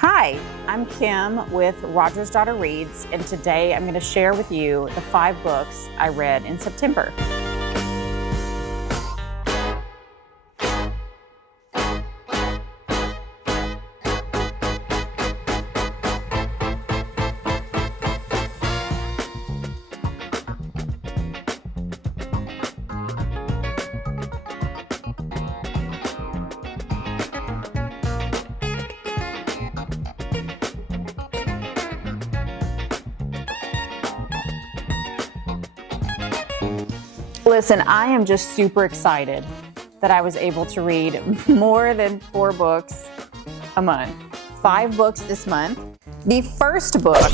Hi, I'm Kim with Rodgers' Daughter Reads, and today I'm going to share with you the 5 books I read in September. Listen, I am just super excited that I was able to read more than 4 books a month. 5 books this month. The first book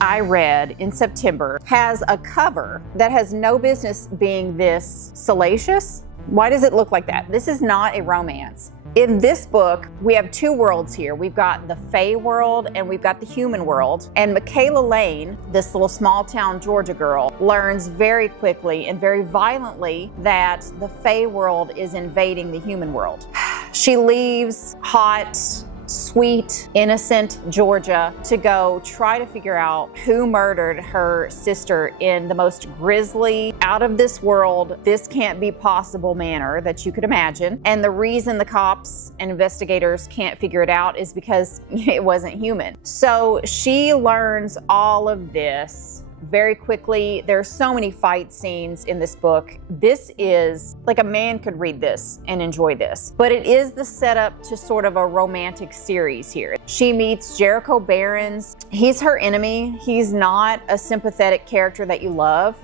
I read in September has a cover that has no business being this salacious. Why does it look like that? This is not a romance. In this book, we have 2 worlds here. We've got the Fae world and we've got the human world. And Michaela Lane, this little small town Georgia girl, learns very quickly and very violently that the Fae world is invading the human world. She leaves hot, sweet, innocent Georgia to go try to figure out who murdered her sister in the most grisly, out of this world, this can't be possible manner that you could imagine. And the reason the cops and investigators can't figure it out is because it wasn't human. So she learns all of this very quickly. There's so many fight scenes in this book. This is like a man could read this and enjoy this, but it is the setup to sort of a romantic series here. She meets Jericho Barons. He's her enemy. He's not a sympathetic character that you love.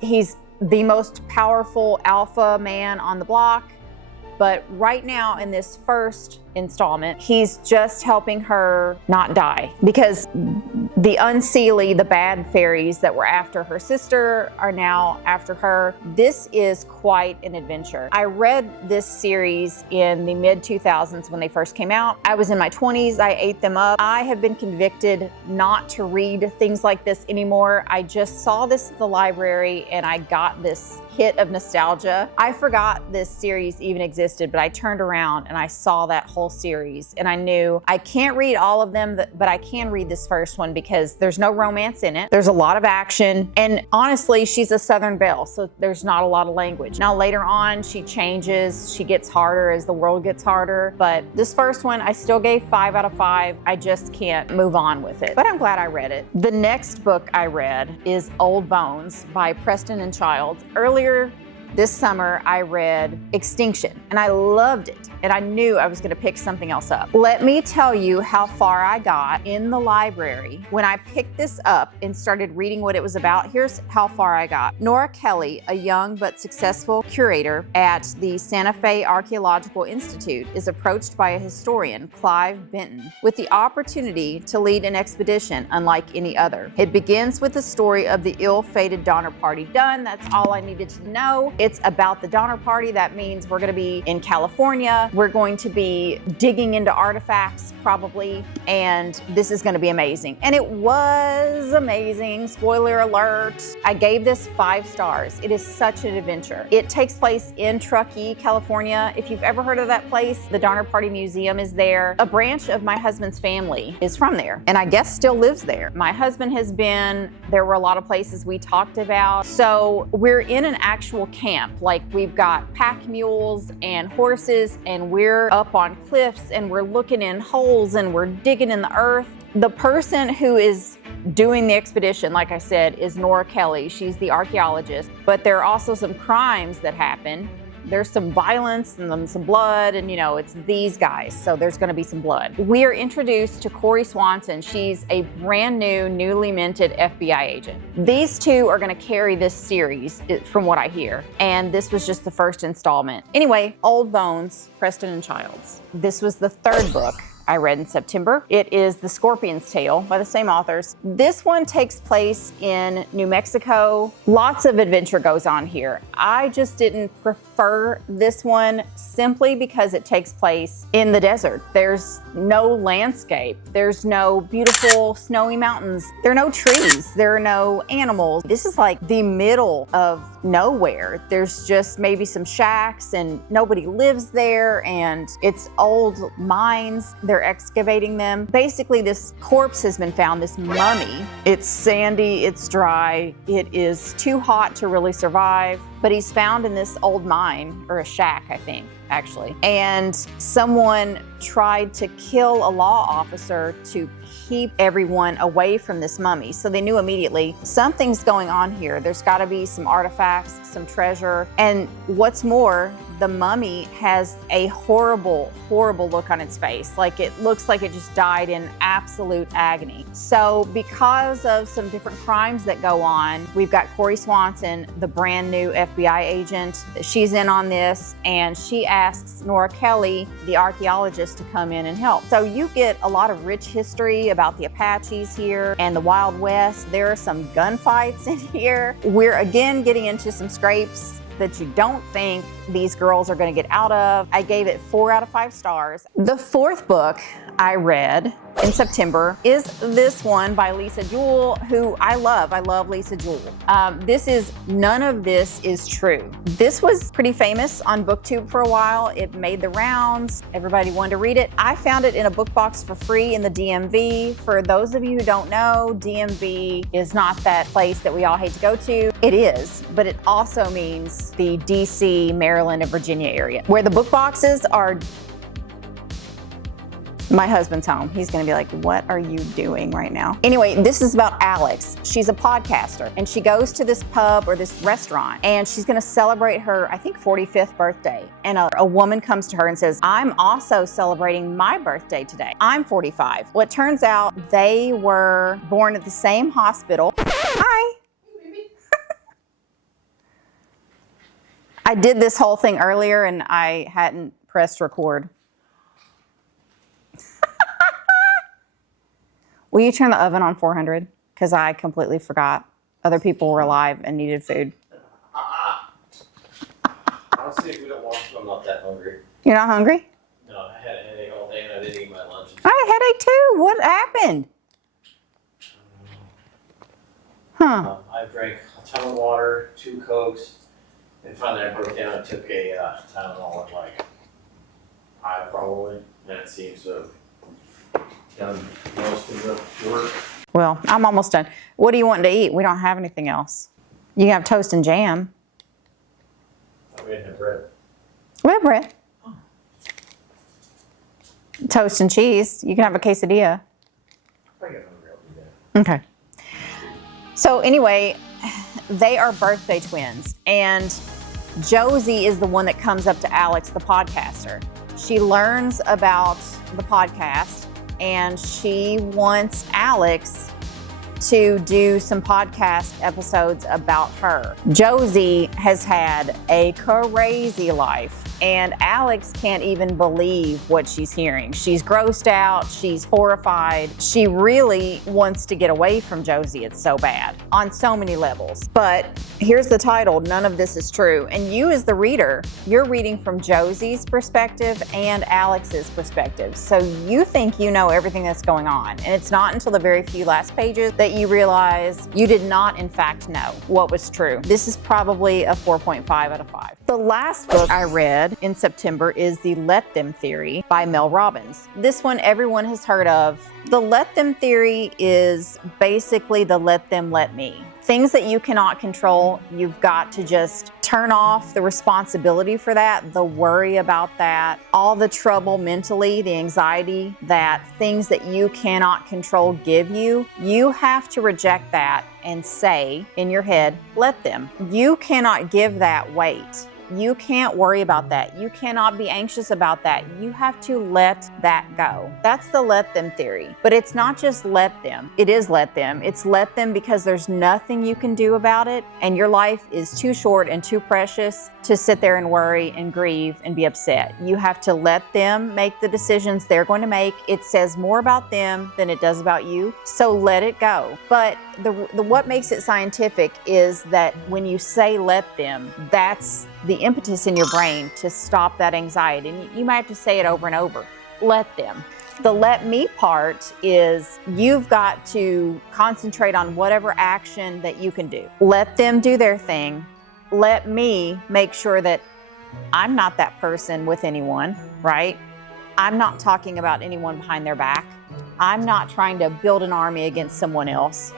He's the most powerful alpha man on the block. But right now in this first installment, he's just helping her not die because the unseelie, the bad fairies that were after her sister are now after her. This is quite an adventure. I read this series in the mid-2000s when they first came out. I was in my 20s, I ate them up. I have been convicted not to read things like this anymore. I just saw this at the library and I got this hit of nostalgia. I forgot this series even existed, but I turned around and I saw that whole series and I knew I can't read all of them, but I can read this first one because there's no romance in it. There's a lot of action, and honestly, she's a Southern belle, so there's not a lot of language. Now later on, she changes, she gets harder as the world gets harder, but this first one, I still gave 5 out of 5. I just can't move on with it, but I'm glad I read it. The next book I read is Old Bones by Preston and Childs. Earlier this summer, I read Extinction, and I loved it, and I knew I was going to pick something else up. Let me tell you how far I got in the library when I picked this up and started reading what it was about. Here's how far I got. Nora Kelly, a young but successful curator at the Santa Fe Archaeological Institute, is approached by a historian, Clive Benton, with the opportunity to lead an expedition unlike any other. It begins with the story of the ill-fated Donner Party. Done. That's all I needed to know. It's about the Donner Party. That means we're going to be in California. We're going to be digging into artifacts probably, and this is going to be amazing. And it was amazing. Spoiler alert. I gave this 5 stars. It is such an adventure. It takes place in Truckee, California. If you've ever heard of that place, the Donner Party Museum is there. A branch of my husband's family is from there, and I guess still lives there. My husband has been. There were a lot of places we talked about. So we're in an actual camp. Like we've got pack mules and horses, and we're up on cliffs and we're looking in holes and we're digging in the earth. The person who is doing the expedition, like I said, is Nora Kelly. She's the archaeologist, but there are also some crimes that happen. There's some violence and some blood, and it's these guys, so there's going to be some blood. We are introduced to Corey Swanson. She's a brand new, newly minted FBI agent. These 2 are going to carry this series, from what I hear, and this was just the first installment. Anyway, Old Bones, Preston and Childs. This was the 3rd book I read in September. It is The Scorpion's Tale by the same authors. This one takes place in New Mexico. Lots of adventure goes on here. I just didn't prefer prefer this one simply because it takes place in the desert. There's no landscape. There's no beautiful snowy mountains. There are no trees. There are no animals. This is like the middle of nowhere. There's just maybe some shacks and nobody lives there, and it's old mines. They're excavating them. Basically, this corpse has been found, this mummy. It's sandy, it's dry, it is too hot to really survive, but he's found in this old mine, or a shack, I think, actually. And someone tried to kill a law officer to keep everyone away from this mummy. So they knew immediately something's going on here. There's got to be some artifacts, some treasure. And what's more, the mummy has a horrible, horrible look on its face. Like it looks like it just died in absolute agony. So because of some different crimes that go on, we've got Corey Swanson, the brand new FBI agent. She's in on this, and she asks Nora Kelly, the archaeologist, to come in and help. So you get a lot of rich history about the Apaches here and the Wild West. There are some gunfights in here. We're again getting into some scrapes that you don't think these girls are going to get out of. I gave it 4 out of 5 stars. The fourth book I read in September is this one by Lisa Jewell, who I love. I love Lisa Jewell. This is None of This Is True. This was pretty famous on BookTube for a while. It made the rounds. Everybody wanted to read it. I found it in a book box for free in the DMV. For those of you who don't know, DMV is not that place that we all hate to go to. It is, but it also means the DC, Maryland, and Virginia area, where the book boxes are. My husband's home. He's gonna be like, what are you doing right now? Anyway, this is about Alex. She's a podcaster, and she goes to this pub or this restaurant, and she's gonna celebrate her, I think, 45th birthday. And a woman comes to her and says, I'm also celebrating my birthday today. I'm 45. Well, it turns out they were born at the same hospital. Hi. I did this whole thing earlier, and I hadn't pressed record. Will you turn the oven on 400? Because I completely forgot. Other people were alive and needed food. Honestly, if we don't watch it, I'm not that hungry. You're not hungry? No, I had a headache all day and I didn't eat my lunch. I had a headache too. What happened? I drank a ton of water, 2 Cokes, and finally I broke down and took a Tylenol at like 5 probably, and it seems to have done most of the work. Well, I'm almost done. What do you want to eat? We don't have anything else. You can have toast and jam. We didn't have bread. We have bread. Oh. Toast and cheese. You can have a quesadilla. If I get hungry, I'll do that. Okay. So anyway, they are birthday twins, and Josie is the one that comes up to Alex, the podcaster. She learns about the podcast, and she wants Alex to do some podcast episodes about her. Josie has had a crazy life, and Alex can't even believe what she's hearing. She's grossed out, she's horrified. She really wants to get away from Josie. It's so bad on so many levels. But here's the title, None of This Is True. And you as the reader, you're reading from Josie's perspective and Alex's perspective. So you think you know everything that's going on. And it's not until the very few last pages that you realize you did not in fact know what was true. This is probably a 4.5 out of 5. The last book I read in September is The Let Them Theory by Mel Robbins. This one everyone has heard of. The Let Them Theory is basically the let them let me. Things that you cannot control, you've got to just turn off the responsibility for that, the worry about that, all the trouble mentally, the anxiety that things that you cannot control give you. You have to reject that and say in your head, let them. You cannot give that weight. You can't worry about that. You cannot be anxious about that. You have to let that go. That's the let them theory. But it's not just let them. It is let them. It's let them because there's nothing you can do about it, and your life is too short and too precious to sit there and worry and grieve and be upset. You have to let them make the decisions they're going to make. It says more about them than it does about you. So let it go. But the what makes it scientific is that when you say let them, that's the impetus in your brain to stop that anxiety. And you might have to say it over and over. Let them. The let me part is you've got to concentrate on whatever action that you can do. Let them do their thing. Let me make sure that I'm not that person with anyone, right? I'm not talking about anyone behind their back. I'm not trying to build an army against someone else.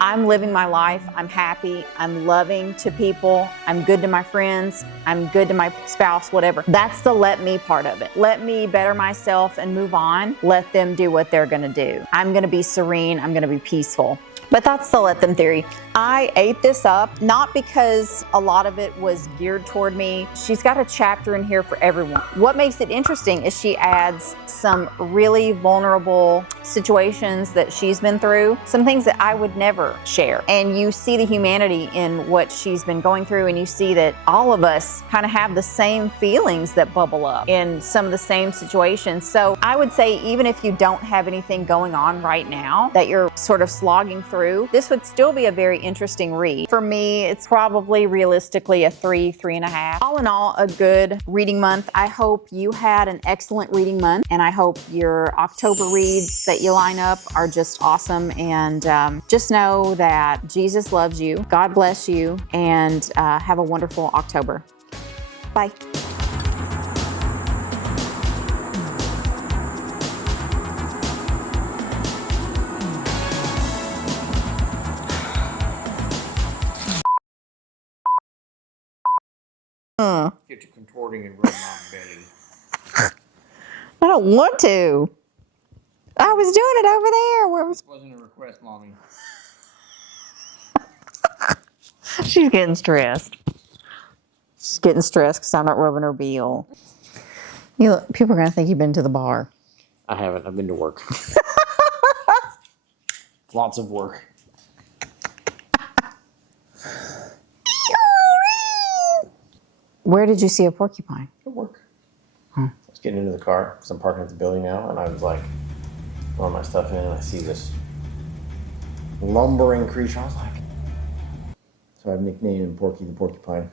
I'm living my life. I'm happy. I'm loving to people. I'm good to my friends. I'm good to my spouse, whatever. That's the let me part of it. Let me better myself and move on. Let them do what they're going to do. I'm going to be serene. I'm going to be peaceful. But that's the let them theory. I ate this up, not because a lot of it was geared toward me. She's got a chapter in here for everyone. What makes it interesting is she adds some really vulnerable situations that she's been through, some things that I would never share. And you see the humanity in what she's been going through, and you see that all of us kind of have the same feelings that bubble up in some of the same situations. So I would say even if you don't have anything going on right now that you're sort of slogging through, this would still be a very interesting read. For me, it's probably realistically a 3.5. All in all, a good reading month. I hope you had an excellent reading month, and I hope your October reads that you line up are just awesome. And just know that Jesus loves you, God bless you, and have a wonderful October. Bye. Get to contorting and rub my belly. I don't want to. I was doing it over there. Where was... This wasn't a request, Mommy. She's getting stressed. She's getting stressed because I'm not rubbing her beel. You look, people are going to think you've been to the bar. I haven't. I've been to work. Lots of work. Where did you see a porcupine? At work. I was getting into the car because I'm parking at the building now, and I was like, throwing my stuff in, and I see this lumbering creature. I was like, so I've nicknamed him Porky the Porcupine.